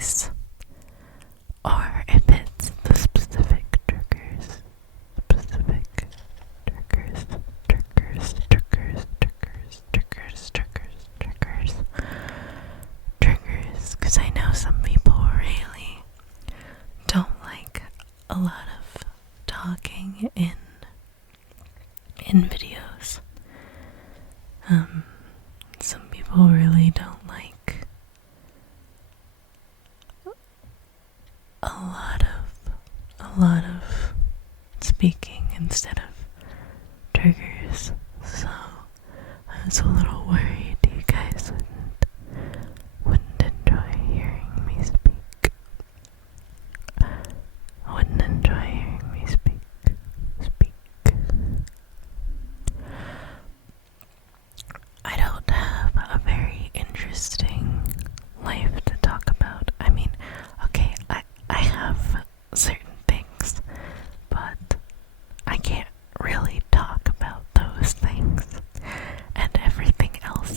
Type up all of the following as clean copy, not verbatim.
guys, or if it's the specific triggers, because I know some people really don't like a lot of talking in videos. Some people really don't like a lot of speaking instead of triggers. So I was a little worried you guys wouldn't enjoy hearing me speak. Wouldn't enjoy hearing me speak. I don't have a very interesting life to talk about. I mean, okay, I have certain things, but I can't really talk about those things. And everything else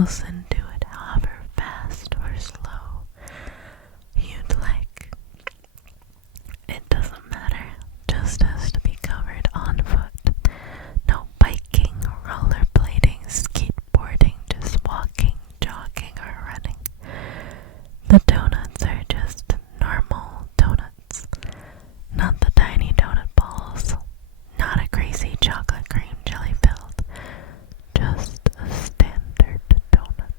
else and do it however fast or slow you'd like. It doesn't matter, just has to be covered on foot. No biking, rollerblading, skateboarding, just walking, jogging, or running. The donuts are just normal donuts, not the tiny donut balls, not a crazy chocolate cream jelly filled, just a standard donut.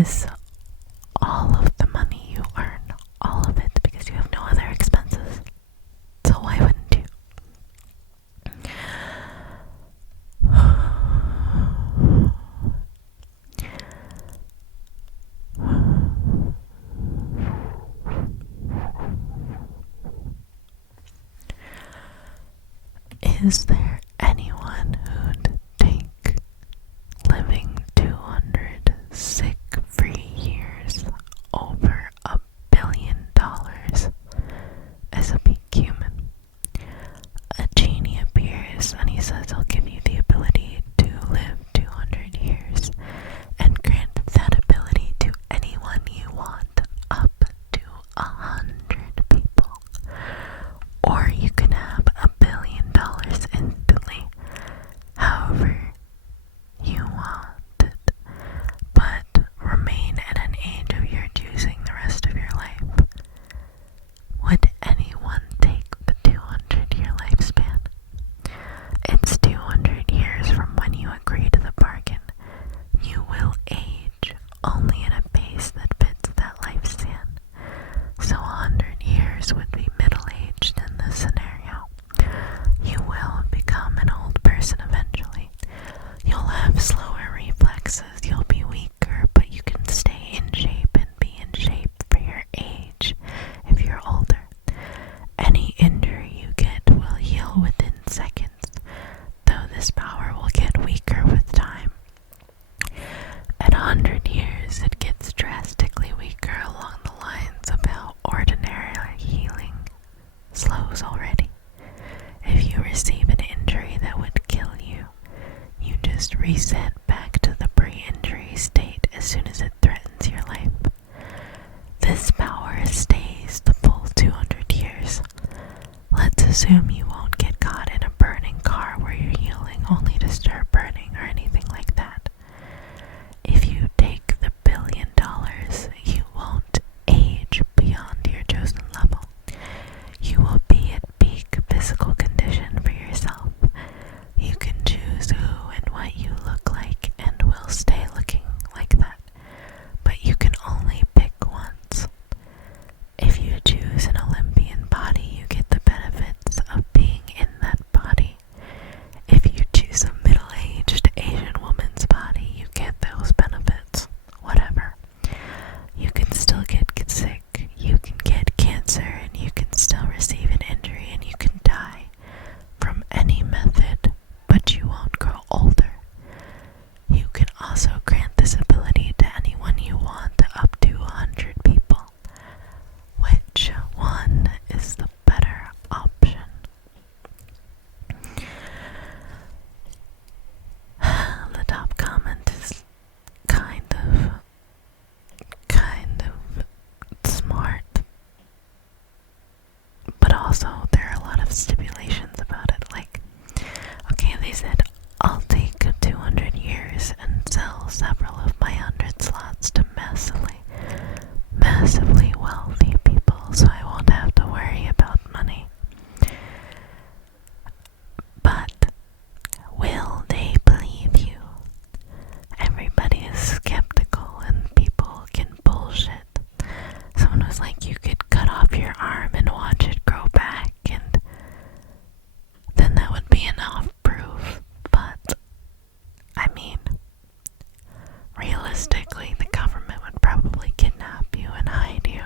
is all of the money you earn, all of it, because you have no other expenses. So why wouldn't you? Is there anyone who'd take living 200 sick-free years over $1 billion as a peak human? A genie appears and he says, I'll give you the ability to live 200 years and grant that ability to anyone you want, up to 100 people. Or you can have $1 billion instantly, however you want it, but remain at an age of your choosing the rest of your life. Would anyone take the 200-year lifespan? It's 200 years from when you agree to the bargain. You will age only at a pace that fits that lifespan. So 100 years would be middle-aged in this scenario. You will become an old person eventually. You'll have slower reflexes, you'll be weaker, but you can stay in shape and be in shape for your age if you're older. Any injury you get will heal within seconds, though this power will get weaker with time. At 100 years, it gets drastically weaker along the lines of how ordinary healing slows already. If you receive an injury that would kill you, you just reset back to the pre-injury state as soon as it threatens your life. This power stays the full 200 years. Let's assume you won't get caught in a burning car where you're healing only to start burning or anything like that. If you take the $1 billion, you won't age beyond your chosen level. You will be at peak physical condition for yourself. You can choose who and what you look like and will stay looking like that. But you can only pick once. If you choose an Olympian body, you get the benefits of being in that body. If you choose a middle-aged Asian woman's body, you get those benefits. Whatever. You can still get sick, you can get cancer, and you can still receive an injury, and you can die from any method, but you won't grow older. You can also grant this ability to anyone you want, up to 100 people. Which one is the better option? The top comment is kind of smart, but also there are a lot of stipulations about it. Like, okay, they said, I'll take 200 years and sell several of my 100 slots to massively wealthy people, so I won't have to worry about money. But will they believe you? Everybody is skeptical and people can bullshit. Someone was like, you could cut off your arm and watch it grow back, and then that would be enough proof. But, I mean, realistically, the government would probably kidnap you and hide you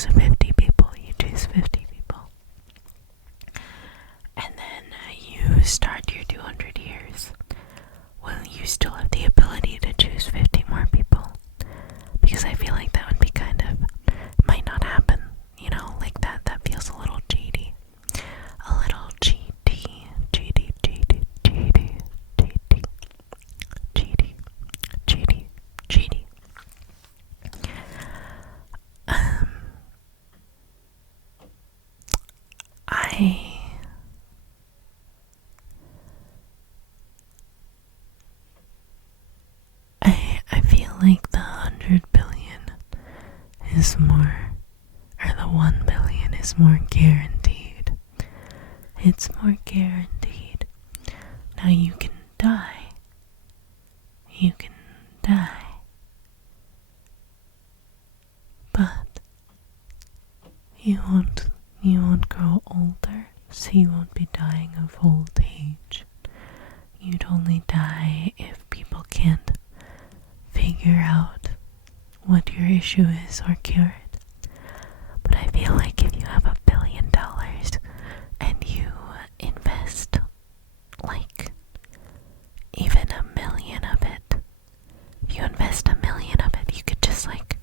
choose 50 people. You choose 50 people. And then you start your 200 years. Will you still have the ability to choose 50 more people? Because I feel like that would be kind of, might not happen, you know, like that feels a little cheaty. A little cheaty, cheaty, cheaty, cheaty, cheaty, cheaty, cheaty, cheaty. I feel like the 100 billion is more, or the 1 billion is more guaranteed. It's more guaranteed. Now you can die. You can die. But you won't grow older, so you won't be dying of old age. You'd only die if people can't figure out what your issue is or cure it. But I feel like if you have $1 billion and you invest like even 1 million of it, if you invest 1 million of it, you could just like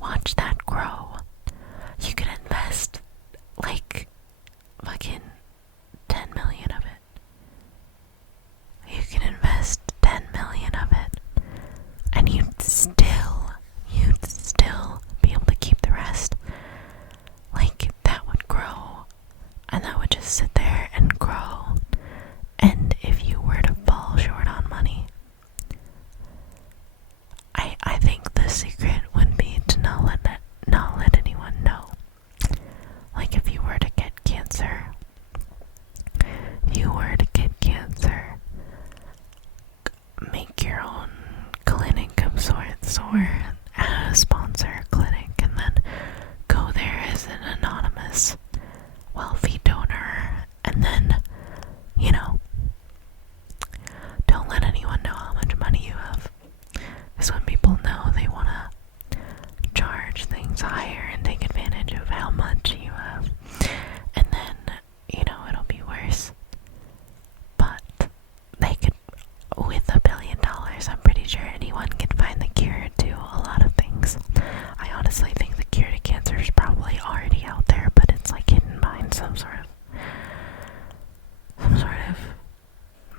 watch that grow. You could invest like fucking 10 million of it. You can invest 10 million of it, and you'd still be able to keep the rest. Like, that would grow, and that would just sit there and grow. And if you were to fall short on money, I think the secret would be to not let anyone know. Like, if you were to get cancer, make your own clinic of sorts, or sponsor a clinic, and then go there as an anonymous wealthy donor, and then, you know, don't let anyone know how much money you have. Because when people know, they want to charge things higher and take advantage of how much you have. And then, you know, it'll be worse. But they could, with $1 billion, I'm pretty sure anyone can find the cure to a lot of things. I honestly think the cure to cancer is probably already out there, but it's like hidden behind some sort of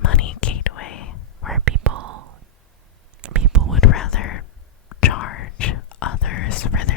money gateway where people would rather charge others for their